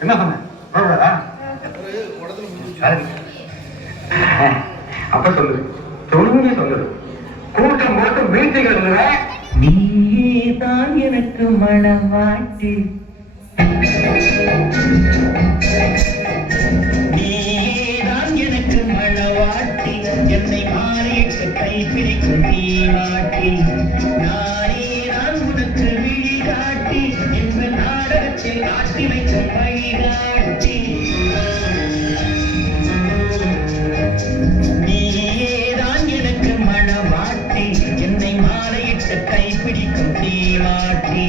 என்ன சொன்ன அப்ப சொல்லுது சொல்லுங்க சொல்லுது கூட்டம் போட்டு வீட்டுகள் நீதான் எனக்கு மனவாட்டி நீதான் எனக்கு மனவாட்டி என்னை மாறிட்டு கைப்பிடிக்கும் நீவாட்டி நானேதான் உனக்கு விழிகாட்டி என்ற நாடகத்தில் ஆட்டி வைக்கும் வழிகாட்டி கைப்பிடிக்கும் தீவாட்டி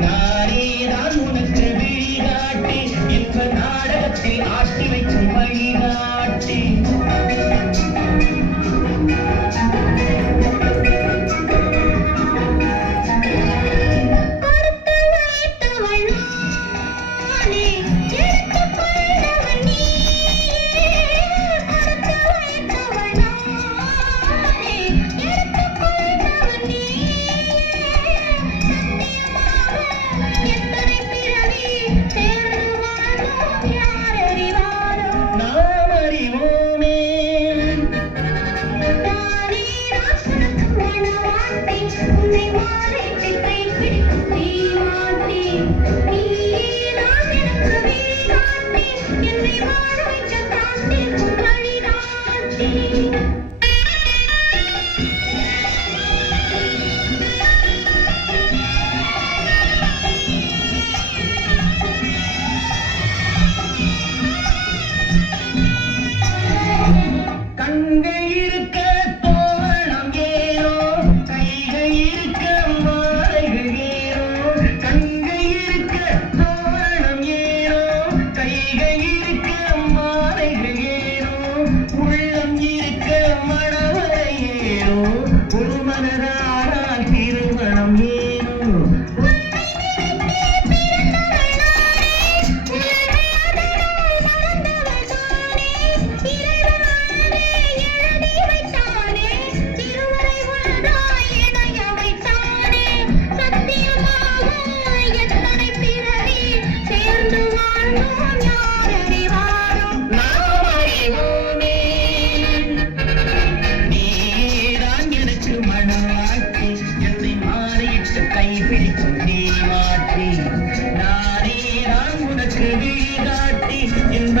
நானேதான் உனக்கு விழிகாட்டி என்ப நாடகத்தில் ஆட்டி வைக்கும் வழிகாட்டி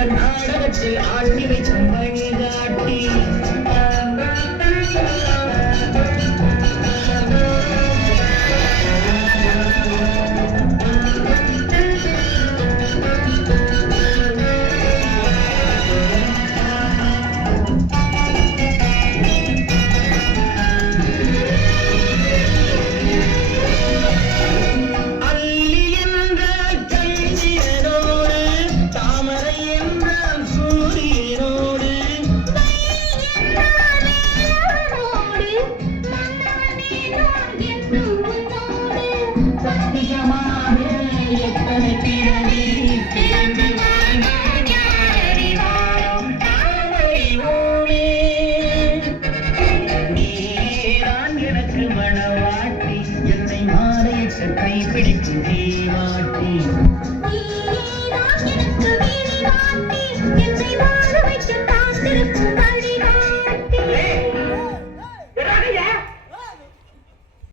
நாடகத்தில் ஆட்டி வைக்கும் வழிகாட்டி கைப்பிடிக்கும் தீவாட்டி